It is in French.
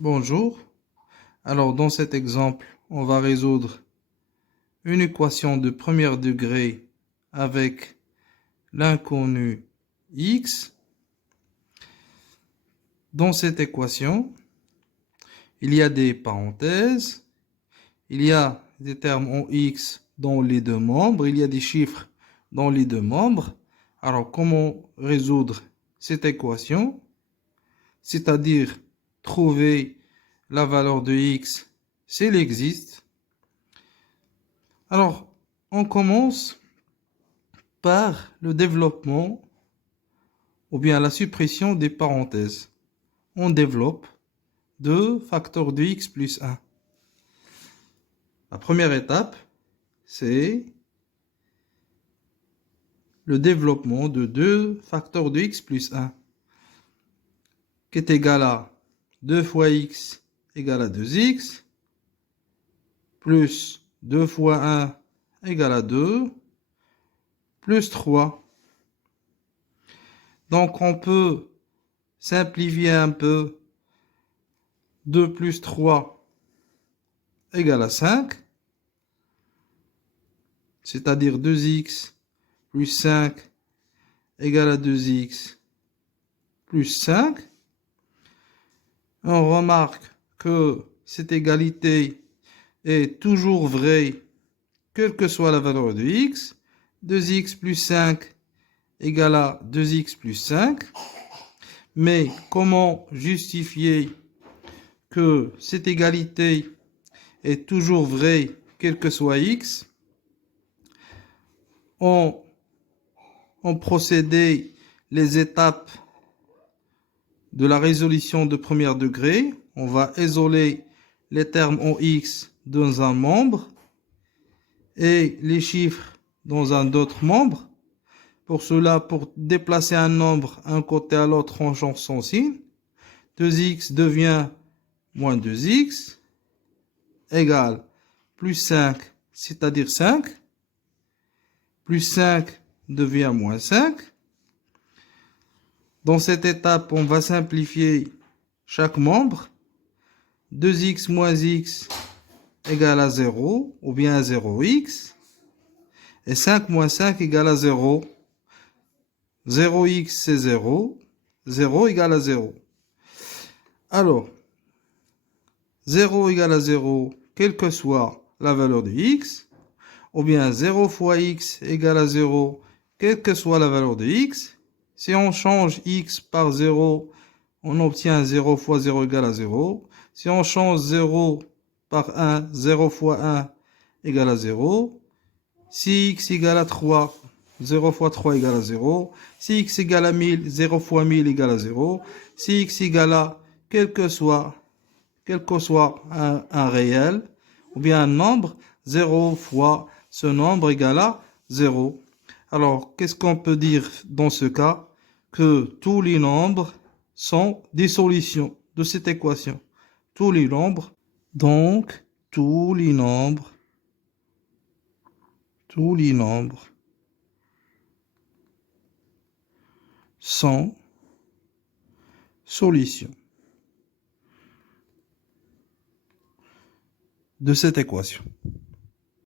Bonjour. Alors, dans cet exemple, on va résoudre une équation de premier degré avec l'inconnu x. Dans cette équation, il y a des parenthèses, il y a des termes en x dans les deux membres, il y a des chiffres dans les deux membres. Alors, comment résoudre cette équation? C'est-à-dire trouver la valeur de x s'il existe. Alors, on commence par le développement ou bien la suppression des parenthèses. On développe 2 facteurs de x plus 1. La première étape, c'est le développement de 2 facteurs de x plus 1, qui est égal à 2 fois x égale à 2x, plus 2 fois 1 égale à 2, plus 3. Donc, on peut simplifier un peu. 2 plus 3 égale à 5. C'est-à-dire 2x plus 5 égale à 2x plus 5. On remarque que cette égalité est toujours vraie, quelle que soit la valeur de x. 2x plus 5 égale à 2x plus 5. Mais comment justifier que cette égalité est toujours vraie, quel que soit x? On procédait les étapes de la résolution de premier degré. On va isoler les termes en x dans un membre et les chiffres dans un autre membre. Pour cela, pour déplacer un nombre d'un côté à l'autre, on change son signe. 2x devient moins 2x égale plus 5, c'est-à-dire 5. Plus 5 devient moins 5. Dans cette étape, on va simplifier chaque membre. 2x moins x égale à 0, ou bien à 0x. Et 5 moins 5 égale à 0. 0x c'est 0. 0 égale à 0. Alors, 0 égale à 0, quelle que soit la valeur de x, ou bien 0 fois x égale à 0, quelle que soit la valeur de x. Si on change x par 0, on obtient 0 fois 0 égale à 0. Si on change 0 par 1, 0 fois 1 égale à 0. Si x égale à 3, 0 fois 3 égale à 0. Si x égale à 1000, 0 fois 1000 égale à 0. Si x égale à quel que soit un réel ou bien un nombre, 0 fois ce nombre égale à 0. Alors, qu'est-ce qu'on peut dire dans ce cas? Que tous les nombres sont des solutions de cette équation. Tous les nombres, donc tous les nombres sont solutions de cette équation.